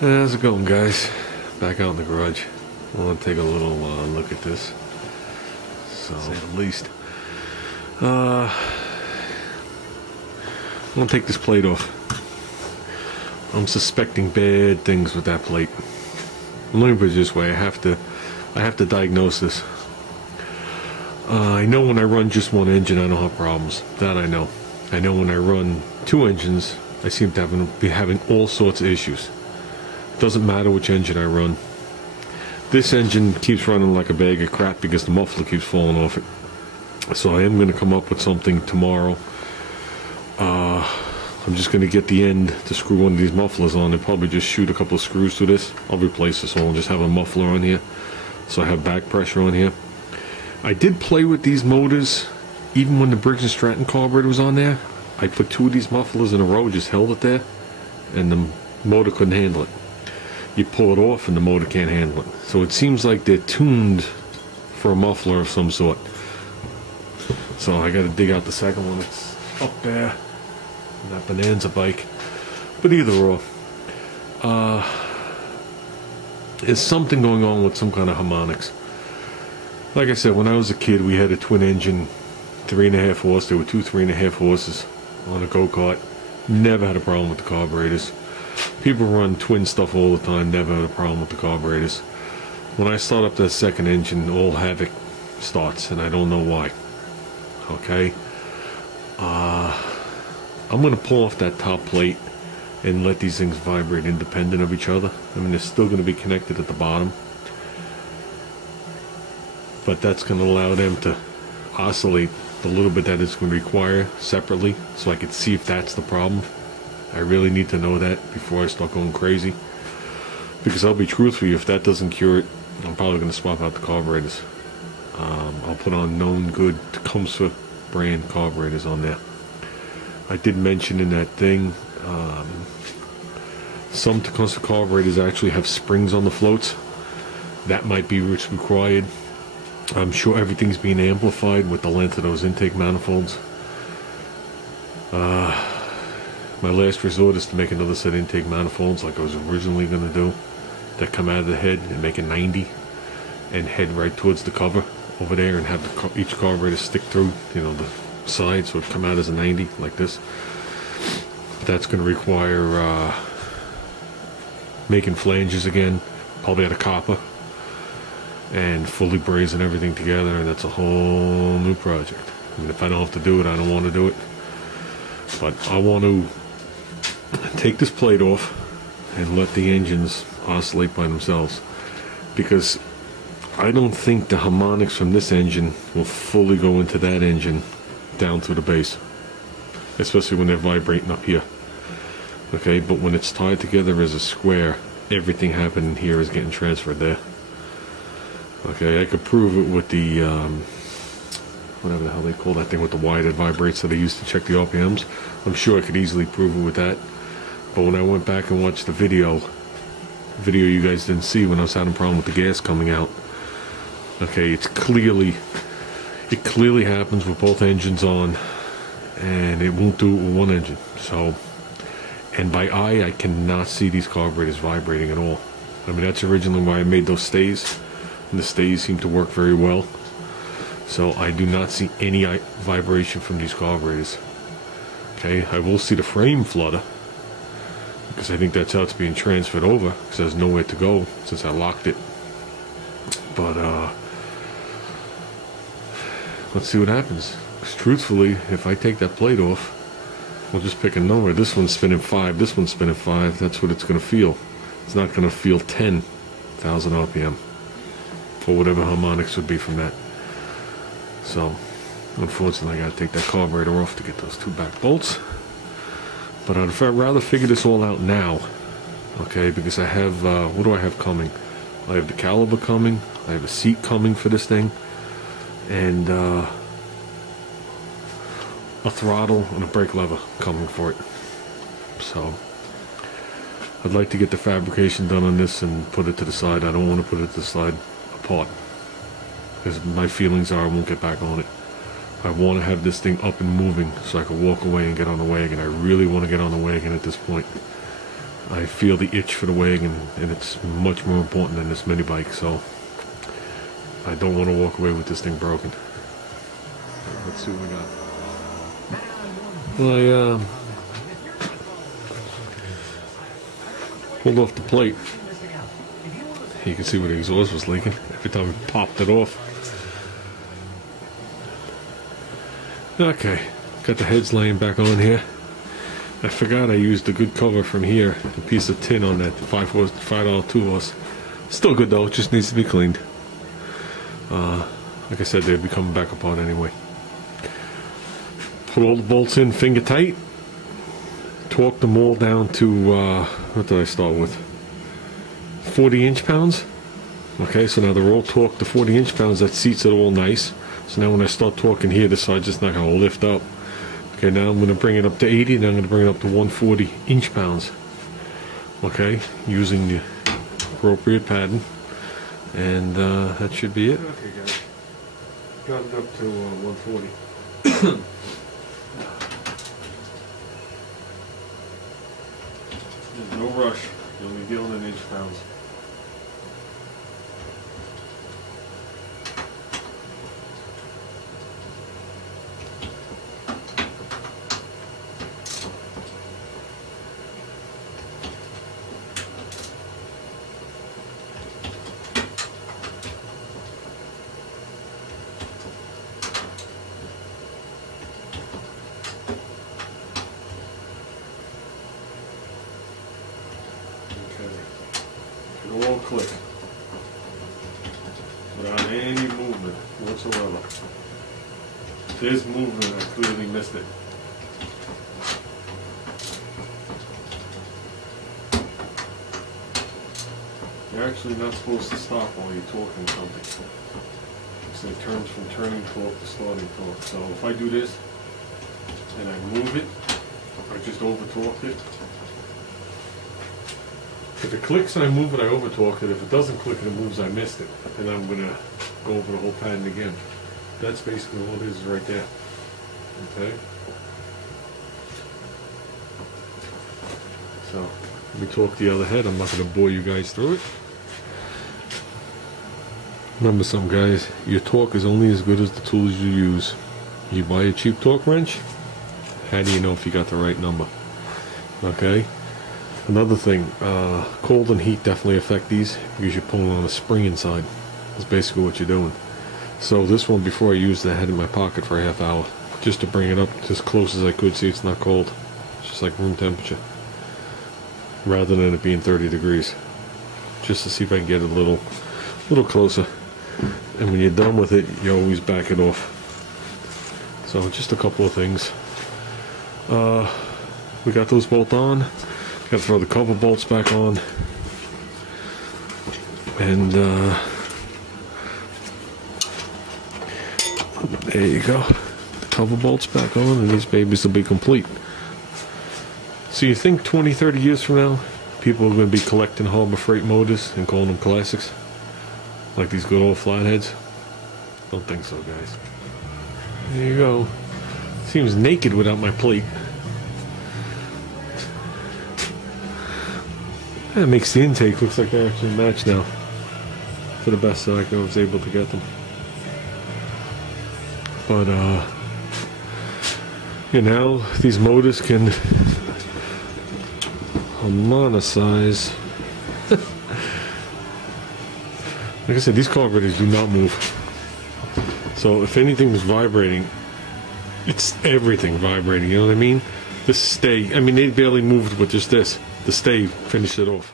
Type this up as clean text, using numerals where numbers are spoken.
How's it going, guys? Back out in the garage. I want to take a little look at this, so to say the least. I want to take this plate off. I'm suspecting bad things with that plate. Let me put it this way: I have to diagnose this. I know when I run just one engine, I don't have problems. That I know. I know when I run two engines, I seem to be having all sorts of issues. Doesn't matter which engine I run. This engine keeps running like a bag of crap because the muffler keeps falling off it. So I am going to come up with something tomorrow. I'm just going to get the end to screw one of these mufflers on and probably just shoot a couple of screws to this. I'll replace this all and just have a muffler on here, so I have back pressure on here. I did play with these motors even when the Briggs & Stratton carburetor was on there. I put two of these mufflers in a row, just held it there, and the motor couldn't handle it. You pull it off and the motor can't handle it. So it seems like they're tuned for a muffler of some sort. So I got to dig out the second one. It's up there, that Bonanza bike. But either or, there's something going on with some kind of harmonics. Like I said, when I was a kid, we had a twin engine, 3.5 horse. There were two 3.5 horses on a go-kart. Never had a problem with the carburetors. People run twin stuff all the time, never had a problem with the carburetors. When I start up that second engine, all havoc starts, and I don't know why. Okay? I'm going to pull off that top plate and let these things vibrate independent of each other. I mean, they're still going to be connected at the bottom, but that's going to allow them to oscillate the little bit that it's going to require separately, so I can see if that's the problem. I really need to know that before I start going crazy, because I'll be truthful with you, if that doesn't cure it, I'm probably going to swap out the carburetors. I'll put on known good Tecumseh brand carburetors on there. I did mention in that thing, some Tecumseh carburetors actually have springs on the floats. That might be what's required. I'm sure everything's being amplified with the length of those intake manifolds. My last resort is to make another set of intake manifolds like I was originally going to do, that come out of the head and make a 90 and head right towards the cover over there, and have each carburetor stick through, you know, the side, so it come out as a 90 like this. But that's going to require making flanges again, probably out of copper, and fully brazing everything together, and that's a whole new project. I mean, if I don't have to do it, I don't want to do it. But I want to take this plate off and let the engines oscillate by themselves, because I don't think the harmonics from this engine will fully go into that engine down through the base, especially when they're vibrating up here. Okay, but when it's tied together as a square, everything happening here is getting transferred there. Okay, I could prove it with the whatever the hell they call that thing with the wire that vibrates that I used to check the RPMs. I'm sure I could easily prove it with that. But when I went back and watched the video you guys didn't see when I was having a problem with the gas coming out. Okay, it clearly happens with both engines on, and it won't do it with one engine. So, and by eye, I cannot see these carburetors vibrating at all. I mean, that's originally why I made those stays, and the stays seem to work very well. So I do not see any vibration from these carburetors. Okay, I will see the frame flutter, because I think that's how it's being transferred over, because there's nowhere to go since I locked it. But let's see what happens. Because truthfully, if I take that plate off, we'll just pick a number. This one's spinning 5, this one's spinning 5. That's what it's going to feel. It's not going to feel 10,000 RPM, or whatever harmonics would be from that. So, unfortunately, I got to take that carburetor off to get those two back bolts. But I'd rather figure this all out now, okay? Because I have, what do I have coming? I have the caliber coming, I have a seat coming for this thing, and a throttle and a brake lever coming for it. So, I'd like to get the fabrication done on this and put it to the side. I don't want to put it to the side apart, because my feelings are I won't get back on it. I want to have this thing up and moving so I can walk away and get on the wagon. I really want to get on the wagon at this point. I feel the itch for the wagon, and it's much more important than this mini bike, so I don't want to walk away with this thing broken. Let's see what we got. Well, I pulled off the plate. You can see where the exhaust was leaking every time we popped it off. Okay, got the heads laying back on here. I forgot I used a good cover from here, a piece of tin on that $5 2-horse. Still good though, it just needs to be cleaned. Like I said, they'd be coming back apart anyway. Put all the bolts in finger tight. Torque them all down to, what did I start with? 40 inch-pounds. Okay, so now they're all torqued to 40 inch-pounds. That seats it all nice. So now when I start torquing here, the side's just not going to lift up. Okay, now I'm going to bring it up to 80, and I'm going to bring it up to 140 inch-pounds. Okay, using the appropriate padding. And that should be it. Okay, guys. Got it up to 140. There's no rush. You're only dealing in inch-pounds. It'll all click without any movement whatsoever. If there's movement, I clearly missed it. You're actually not supposed to stop while you're torquing something. So it turns from turning torque to starting torque. So if I do this and I move it, I just over torqued it. If it clicks and I move it, I over torque it. If it doesn't click and it moves, I missed it. And I'm going to go over the whole pattern again. That's basically all it is right there. Okay? So, let me torque the other head. I'm not going to bore you guys through it. Remember something, guys. Your torque is only as good as the tools you use. You buy a cheap torque wrench, how do you know if you got the right number? Okay? Another thing, cold and heat definitely affect these because you're pulling on a spring inside. That's basically what you're doing. So this one, before I used it, I had it in my pocket for a half hour just to bring it up as close as I could. See, it's not cold. It's just like room temperature. Rather than it being 30 degrees. Just to see if I can get it a little closer. And when you're done with it, you always back it off. So just a couple of things. We got those bolt on. Got to throw the cover bolts back on, and there you go. The cover bolts back on, and these babies will be complete. So you think 20, 30 years from now, people are going to be collecting Harbor Freight motors and calling them classics, like these good old flatheads? Don't think so, guys. There you go. Seems naked without my plate. That makes the intake looks like they actually match now. For the best that I was able to get them. But you know, these motors can harmonicize. Like I said, these carburetors do not move. So if anything was vibrating, it's everything vibrating, you know what I mean? This stay, I mean, they barely moved with just this. The stay finished it off.